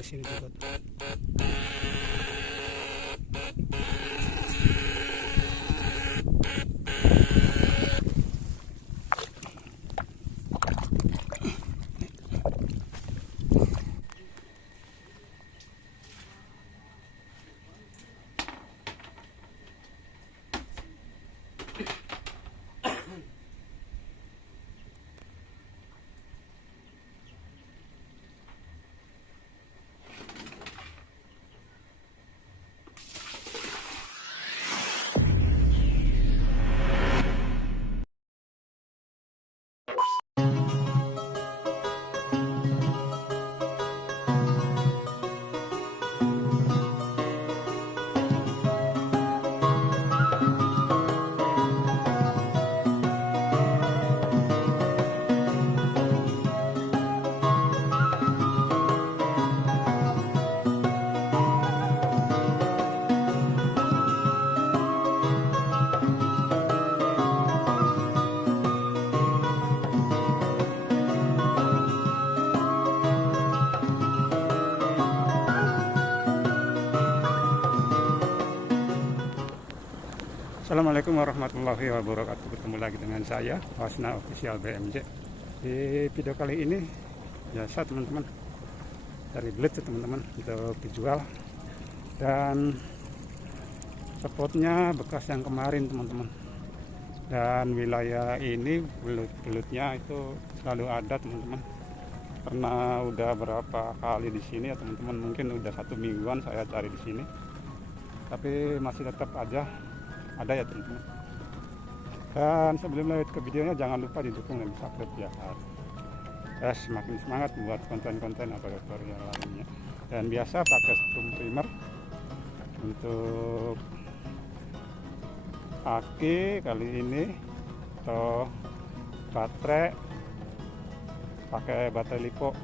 di sini juga tuh. Assalamualaikum warahmatullahi wabarakatuh. Bertemu lagi dengan saya Wasna Official BMJ. Di video kali ini biasa teman-teman dari belut teman-teman untuk dijual, dan spotnya bekas yang kemarin teman-teman. Dan wilayah ini belut-belutnya itu selalu ada teman-teman. Karena udah berapa kali di sini ya teman-teman, mungkin udah 1 mingguan saya cari di sini, tapi masih tetap aja ada ya teman-teman. Dan sebelum lanjut ke videonya, jangan lupa didukung dan subscribe ya, semakin semangat buat konten-konten operator yang lainnya. Dan biasa pakai strum primer untuk aki kali ini, atau baterai pakai baterai lipo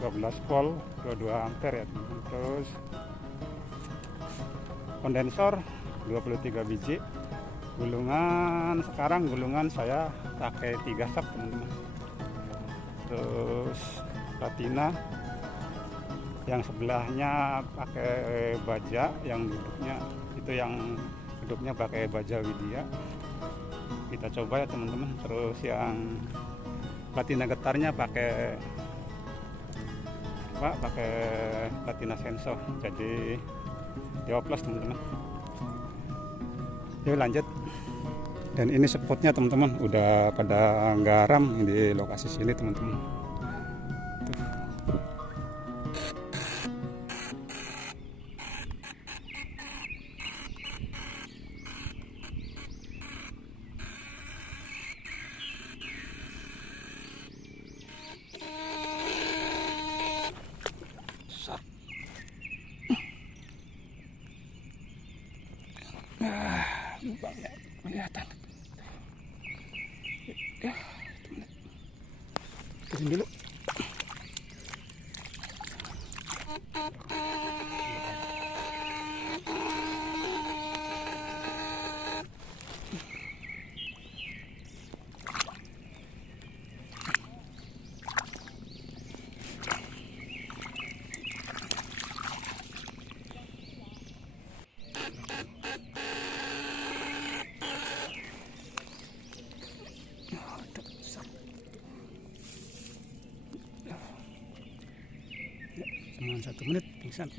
12 volt 22 ampere ya teman-teman. Terus kondensor 23 biji. Gulungan sekarang saya pakai 3 sak teman-teman. Terus platina yang sebelahnya pakai baja, yang duduknya pakai baja Widya. Kita coba ya teman-teman. Terus yang platina getarnya pakai platina sensor, jadi dioplos teman-teman. Yuk lanjut. Dan ini spotnya teman-teman udah pada garam di lokasi sini teman-teman. Lubangnya kelihatan ya, turun dulu. Cuma 1 menit pingsan.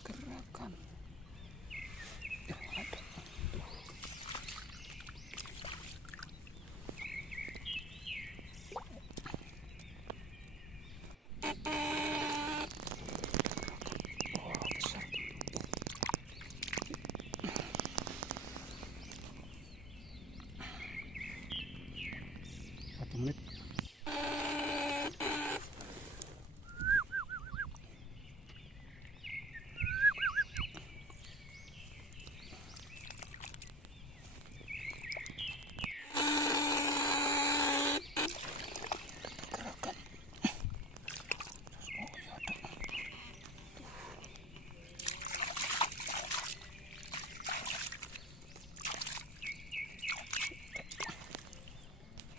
Gerakan. Ya, ada. Oh, besar. 1 menit. Gerakan. Oh, ya ada.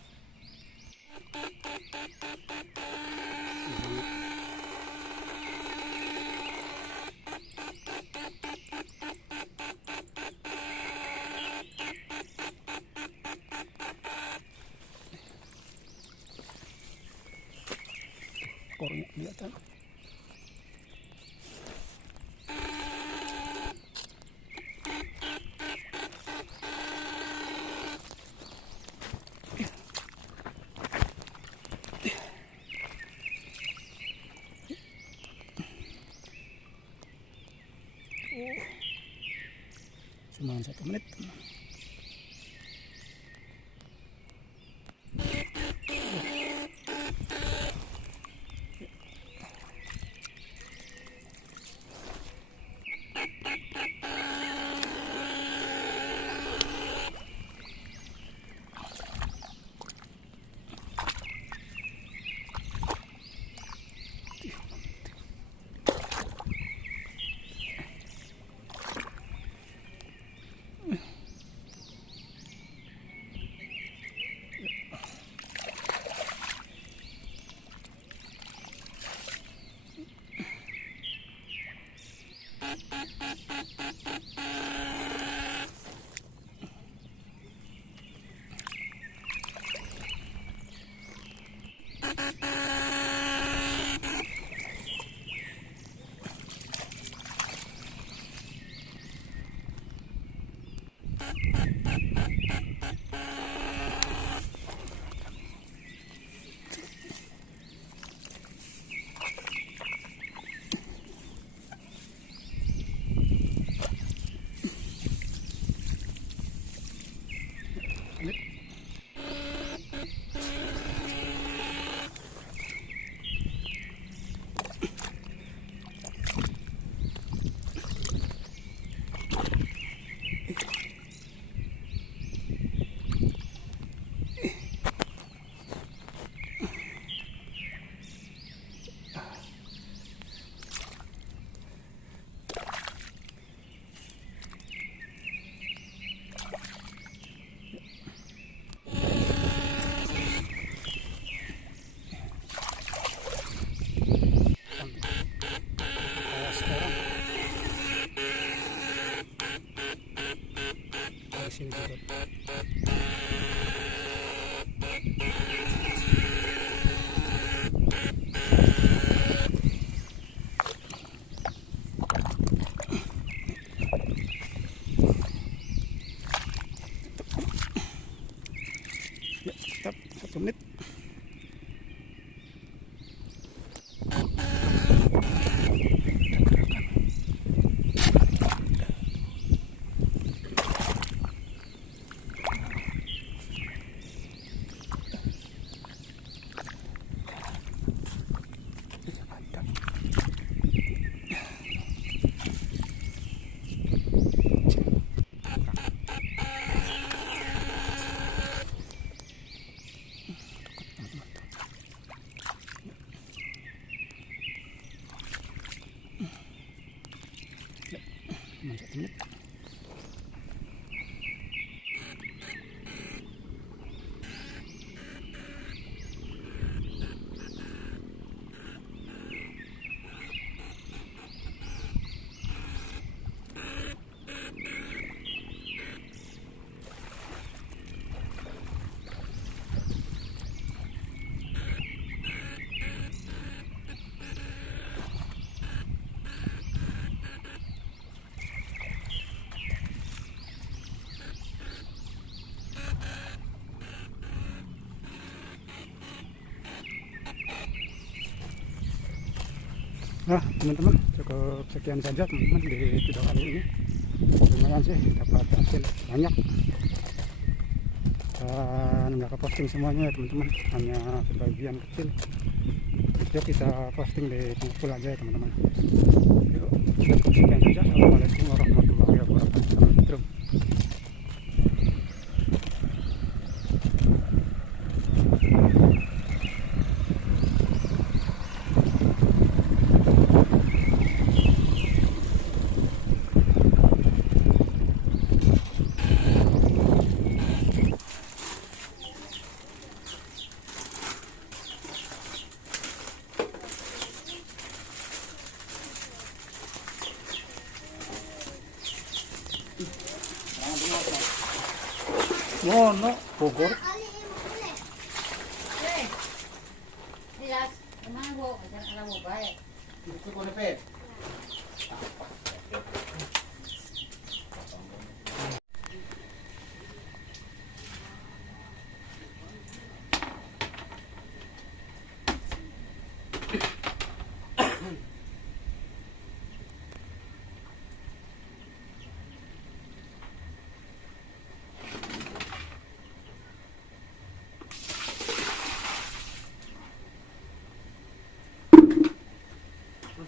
Ekornya kelihatan. Oh, cuma 1 menit. Sini juga. Ya, tetap 1 menit. Cuma 1 menit. Nah teman-teman, cukup sekian saja teman-teman di video kali ini. Lumayan sih dapat hasil banyak, dan nggak posting semuanya ya teman-teman, hanya sebagian kecil. Yuk kita posting di pengepul aja ya teman-teman. Yuk, cukup sekian saja. Assalamualaikum warahmatullahi wabarakatuh. Mono Bogor.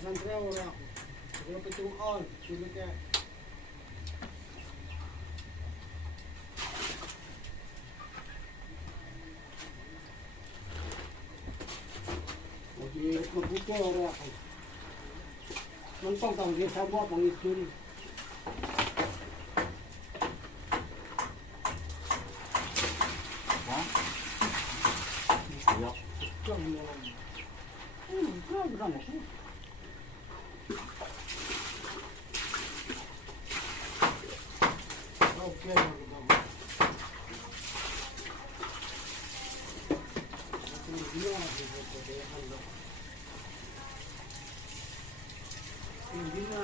Santre ora ako. Pero pitong all, sulit ka. Jadi mabuko ora ako. Mantong tang dia sama pangitun. Ha? Ya. Jangan. Okay, hindi na.